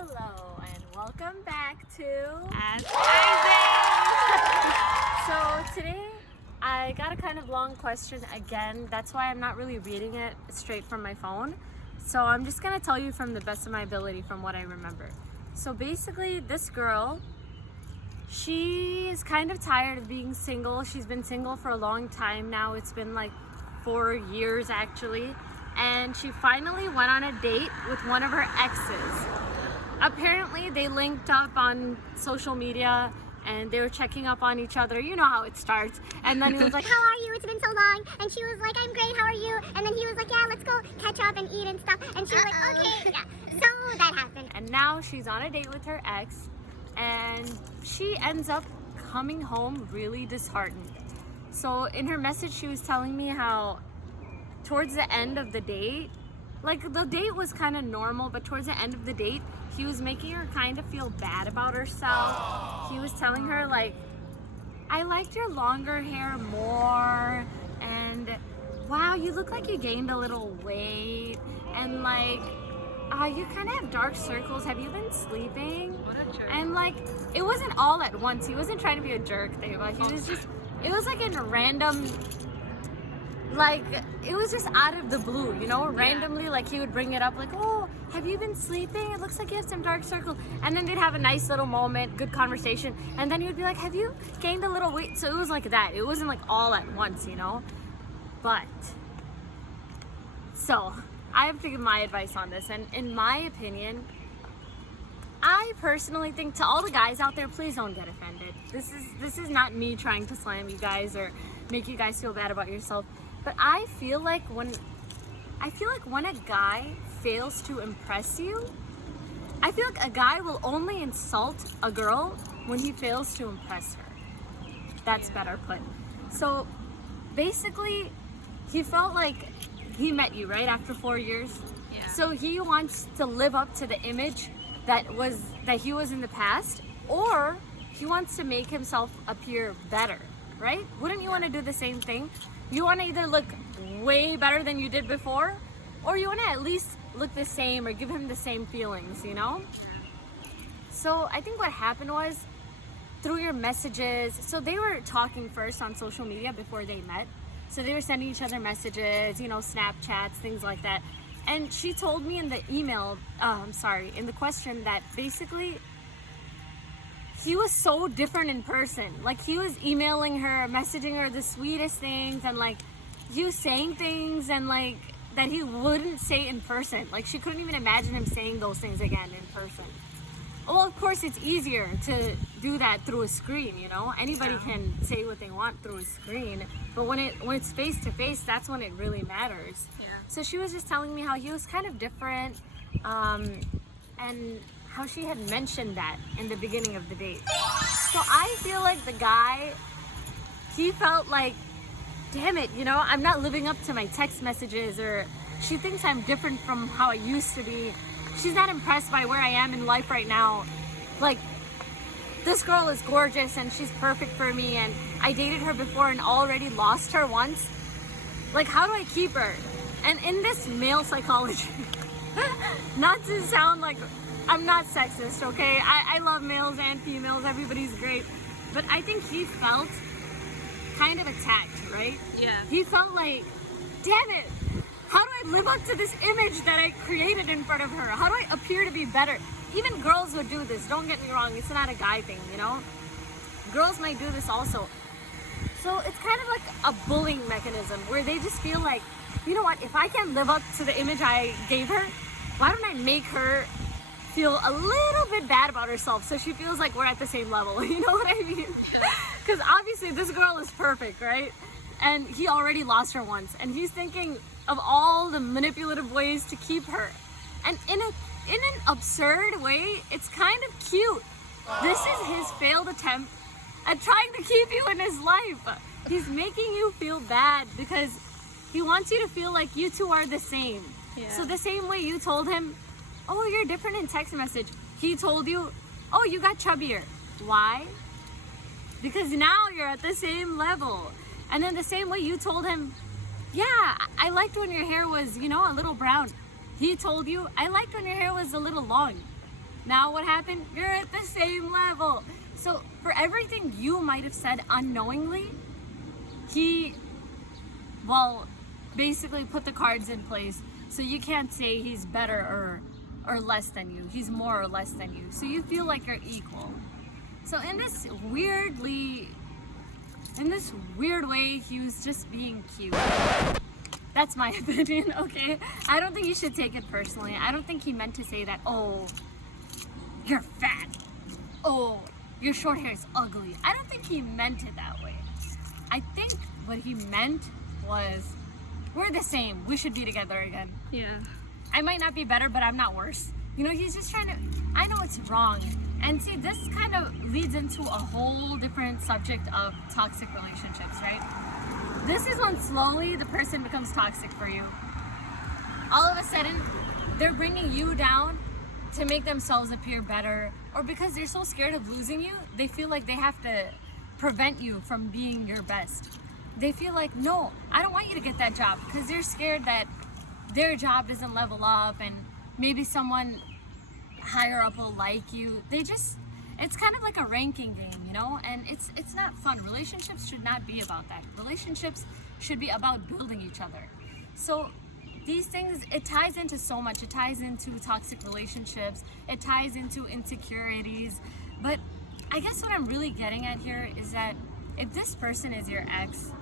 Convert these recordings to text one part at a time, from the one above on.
Hello and welcome back to Ask So today I got a kind of long question again. That's why I'm not really reading it straight from my phone. So I'm just gonna tell you from the best of my ability from what I remember. So basically this girl, she is kind of tired of being single. She's been single for a long time now. It's been like 4 years actually. And she finally went on a date with one of her exes. Apparently they linked up on social media and they were checking up on each other. You know how it starts. And then he was like, how are you? It's been so long. And she was like, I'm great. How are you? And then he was like, yeah, let's go catch up and eat and stuff. And she was like, okay. Yeah. So that happened. and now she's on a date with her ex and she ends up coming home really disheartened. So in her message, she was telling me how towards the end of the date, like the date was kind of normal, but towards the end of the date, he was making her kind of feel bad about herself. He was telling her like, I liked your longer hair more, and wow, you look like you gained a little weight, and like, you kind of have dark circles. Have you been sleeping? What a jerk. And like, it wasn't all at once. He wasn't trying to be a jerk, but he was just, it was like in a random, like, it was just out of the blue, you know, randomly, like he would bring it up like, oh, have you been sleeping? It looks like you have some dark circles. And then they'd have a nice little moment, good conversation. And then he would be like, have you gained a little weight? So it was like that. It wasn't like all at once, you know? But, so I have to give my advice on this. And in my opinion, I personally think, to all the guys out there, please don't get offended. This is not me trying to slam you guys or make you guys feel bad about yourself. But I feel like when a guy fails to impress you, I feel like a guy will only insult a girl when he fails to impress her. That's better put. So basically, he felt like he met you, right, after 4 years? Yeah. So he wants to live up to the image that he was in the past, or he wants to make himself appear better, right? Wouldn't you want to do the same thing? You want to either look way better than you did before, or you want to at least look the same or give him the same feelings, you know? So I think what happened was, through your messages, so they were talking first on social media before they met. So they were sending each other messages, you know, Snapchats, things like that. And she told me in the email, in the question, that basically he was so different in person. Like, he was emailing her, messaging her the sweetest things, and like, he was saying things and like that he wouldn't say in person. Like, she couldn't even imagine him saying those things again in person. Well, of course, it's easier to do that through a screen, you know? Anybody can say what they want through a screen, but when it's face to face, that's when it really matters. Yeah. So she was just telling me how he was kind of different, and how she had mentioned that in the beginning of the date. So I feel like the guy, he felt like, damn it, you know, I'm not living up to my text messages, or she thinks I'm different from how I used to be. She's not impressed by where I am in life right now. Like, this girl is gorgeous and she's perfect for me, and I dated her before and already lost her once. Like, how do I keep her? And in this male psychology, not to sound like I'm not sexist, okay? I love males and females, everybody's great. But I think he felt kind of attacked, right? Yeah. He felt like, damn it, how do I live up to this image that I created in front of her? How do I appear to be better? Even girls would do this, don't get me wrong, it's not a guy thing, you know? Girls might do this also. So it's kind of like a bullying mechanism where they just feel like, you know what, if I can't live up to the image I gave her, why don't I make her feel a little bit bad about herself so she feels like we're at the same level, you know what I mean? Because obviously this girl is perfect, right? And he already lost her once, and he's thinking of all the manipulative ways to keep her. And in an absurd way, it's kind of cute. This is his failed attempt at trying to keep you in his life. He's making you feel bad because he wants you to feel like you two are the same. Yeah. So the same way you told him, oh, you're different in text message, he told you, oh, you got chubbier. Why? Because now you're at the same level. And then the same way you told him, yeah, I liked when your hair was, you know, a little brown. He told you, I liked when your hair was a little long. Now what happened? You're at the same level. So for everything you might have said unknowingly, he, well, basically put the cards in place. So you can't say he's better or less than you. He's more or less than you. So you feel like you're equal. So in this weird way, he was just being cute. That's my opinion, okay? I don't think you should take it personally. I don't think he meant to say that, oh, you're fat. Oh, your short hair is ugly. I don't think he meant it that way. I think what he meant was, we're the same. We should be together again. Yeah. I might not be better, but I'm not worse. You know, he's just trying to, I know it's wrong. And see, this kind of leads into a whole different subject of toxic relationships, right? This is when slowly the person becomes toxic for you. All of a sudden, they're bringing you down to make themselves appear better, or because they're so scared of losing you, they feel like they have to prevent you from being your best. They feel like, no, I don't want you to get that job, because they're scared that their job doesn't level up and maybe someone higher up will like you. It's kind of like a ranking game, you know, and it's not fun. Relationships should not be about that. Relationships should be about building each other. So these things, it ties into so much. It ties into toxic relationships. It ties into insecurities. But I guess what I'm really getting at here is that if this person is your ex,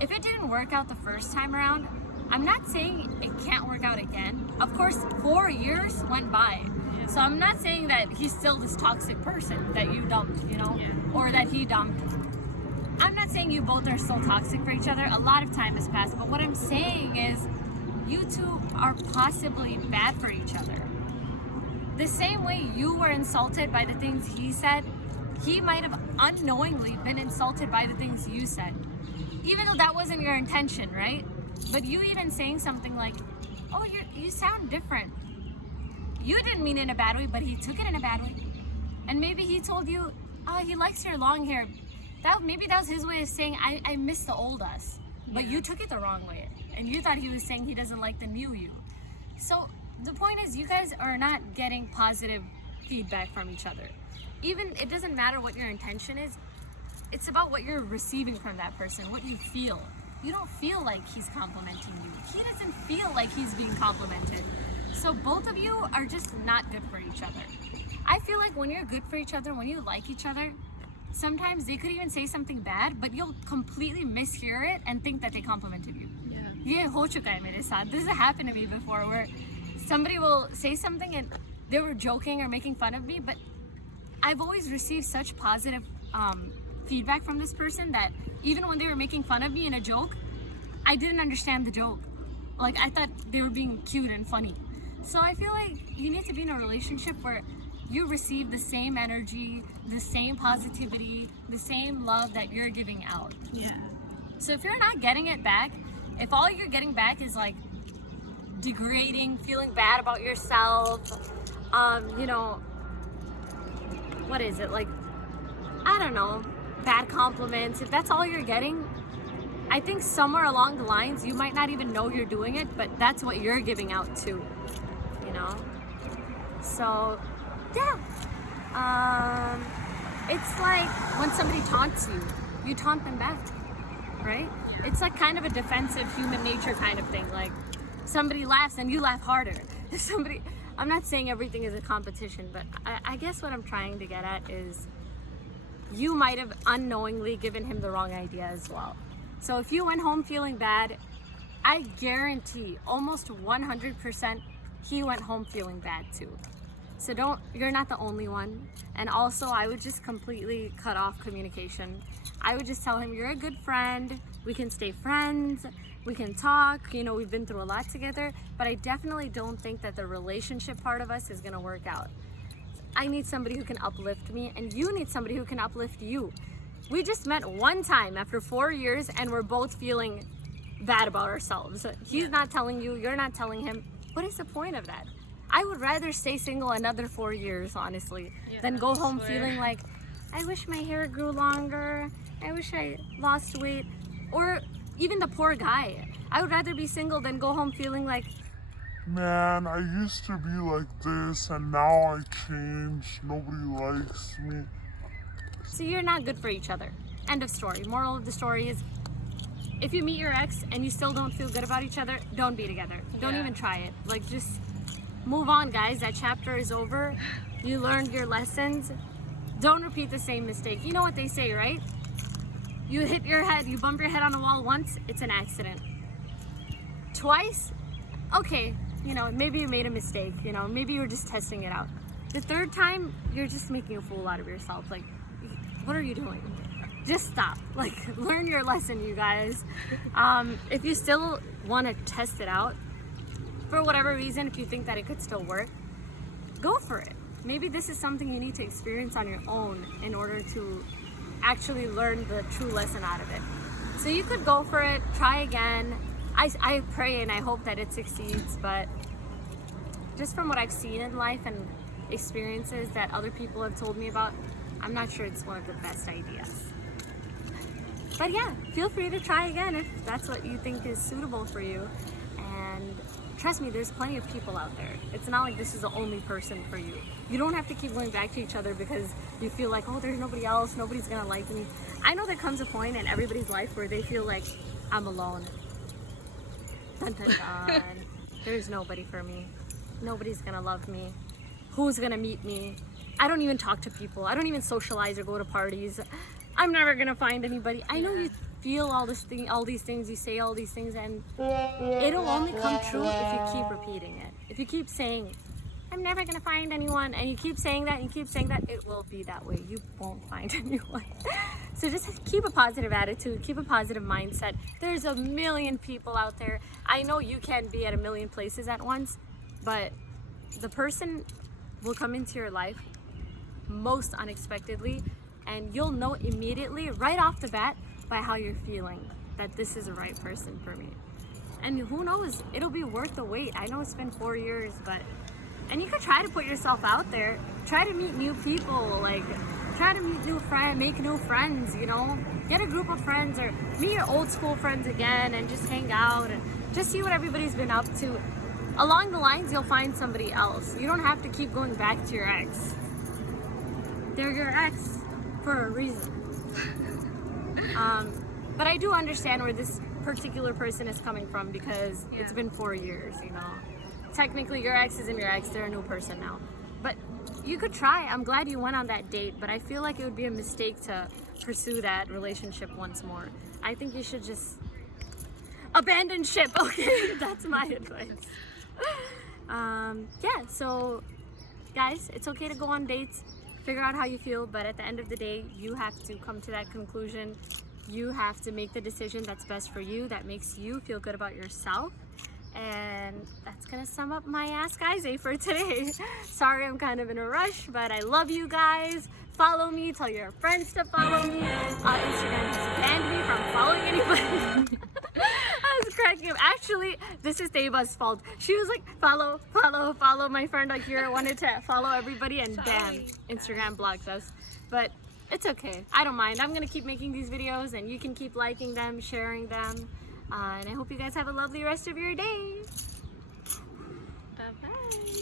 if it didn't work out the first time around, I'm not saying it can't work out again. Of course, 4 years went by. So I'm not saying that he's still this toxic person that you dumped, you know, or that he dumped. I'm not saying you both are still toxic for each other. A lot of time has passed. But what I'm saying is you two are possibly bad for each other. The same way you were insulted by the things he said, he might have unknowingly been insulted by the things you said. Even though that wasn't your intention, right? But you even saying something like, oh, you sound different. You didn't mean it in a bad way, but he took it in a bad way. And maybe he told you, oh, he likes your long hair. Maybe that was his way of saying, I miss the old us. But you took it the wrong way. And you thought he was saying he doesn't like the new you. So the point is, you guys are not getting positive feedback from each other. Even, it doesn't matter what your intention is. It's about what you're receiving from that person, what you feel. You don't feel like he's complimenting you. He doesn't feel like he's being complimented. So both of you are just not good for each other. I feel like when you're good for each other, when you like each other, sometimes they could even say something bad, but you'll completely mishear it and think that they complimented you. Yeah. Ye ho chuka hai mere saath. This has happened to me before, where somebody will say something and they were joking or making fun of me, but I've always received such positive feedback from this person that even when they were making fun of me in a joke, I didn't understand the joke. Like, I thought they were being cute and funny. So I feel like you need to be in a relationship where you receive the same energy, the same positivity, the same love that you're giving out. Yeah. So if you're not getting it back, if all you're getting back is like degrading, feeling bad about yourself, you know, what is it? Like, I don't know, bad compliments. If that's all you're getting, I think somewhere along the lines, you might not even know you're doing it, but that's what you're giving out too, you know? So, yeah. It's like when somebody taunts you, you taunt them back, right? It's like kind of a defensive human nature kind of thing. Like, somebody laughs and you laugh harder. If somebody, I'm not saying everything is a competition, but I guess what I'm trying to get at is you might have unknowingly given him the wrong idea as well. So if you went home feeling bad, I guarantee almost 100% he went home feeling bad too. So you're not the only one. And also, I would just completely cut off communication. I would just tell him, you're a good friend, we can stay friends, we can talk, you know, we've been through a lot together, but I definitely don't think that the relationship part of us is gonna work out. I need somebody who can uplift me, and you need somebody who can uplift you. We just met one time after 4 years and we're both feeling bad about ourselves. He's not telling you, you're not telling him. What is the point of that? I would rather stay single another 4 years, honestly, than go home feeling like, I wish my hair grew longer, I wish I lost weight, or even the poor guy. I would rather be single than go home feeling like, man, I used to be like this and now I changed. Nobody likes me. So you're not good for each other. End of story. Moral of the story is, if you meet your ex and you still don't feel good about each other, don't be together. Don't even try it. Like, just move on, guys. That chapter is over. You learned your lessons. Don't repeat the same mistake. You know what they say, right? You hit your head, you bump your head on the wall once, it's an accident. Twice, okay, you know, maybe you made a mistake, you know, maybe you were just testing it out. The third time, you're just making a fool out of yourself. Like, what are you doing? Just stop. Like, learn your lesson, you guys. If you still want to test it out, for whatever reason, if you think that it could still work, go for it. Maybe this is something you need to experience on your own in order to actually learn the true lesson out of it. So you could go for it, try again. I pray and I hope that it succeeds, but just from what I've seen in life and experiences that other people have told me about, I'm not sure it's one of the best ideas. But yeah, feel free to try again if that's what you think is suitable for you. And trust me, there's plenty of people out there. It's not like this is the only person for you. You don't have to keep going back to each other because you feel like, oh, there's nobody else, nobody's gonna like me. I know there comes a point in everybody's life where they feel like, I'm alone. Dun, dun, dun. There's nobody for me. Nobody's gonna love me. Who's gonna meet me? I don't even talk to people. I don't even socialize or go to parties. I'm never gonna find anybody. I know you feel all these things, you say all these things, and it'll only come true if you keep repeating it. If you keep saying, I'm never gonna find anyone, and you keep saying that and you keep saying that, it will be that way. You won't find anyone. So just keep a positive attitude, keep a positive mindset. There's a million people out there. I know you can be at a million places at once, but the person will come into your life most unexpectedly, and you'll know immediately, right off the bat, by how you're feeling, that this is the right person for me. And who knows, it'll be worth the wait. I know it's been 4 years, and you could try to put yourself out there, try to meet new people, like try to meet new friends, make new friends, you know, get a group of friends or meet your old school friends again and just hang out and just see what everybody's been up to. Along the lines, you'll find somebody else. You don't have to keep going back to your ex. They're your ex for a reason. But I do understand where this particular person is coming from because it's been 4 years, you know. Technically, your ex isn't your ex, they're a new person now. But you could try. I'm glad you went on that date, but I feel like it would be a mistake to pursue that relationship once more. I think you should just abandon ship, okay? That's my advice. Yeah, so guys, it's okay to go on dates, figure out how you feel, but at the end of the day, you have to come to that conclusion. You have to make the decision that's best for you, that makes you feel good about yourself. And that's gonna sum up my Ask Isay for today. Sorry I'm kind of in a rush, but I love you guys. Follow me, tell your friends to follow me. Instagram has banned me from following anybody. I was cracking up. Actually, this is Deba's fault. She was like, follow. My friend like here wanted to follow everybody, and bam, Instagram blocked us. But it's okay. I don't mind. I'm gonna keep making these videos, and you can keep liking them, sharing them. And I hope you guys have a lovely rest of your day. Bye-bye.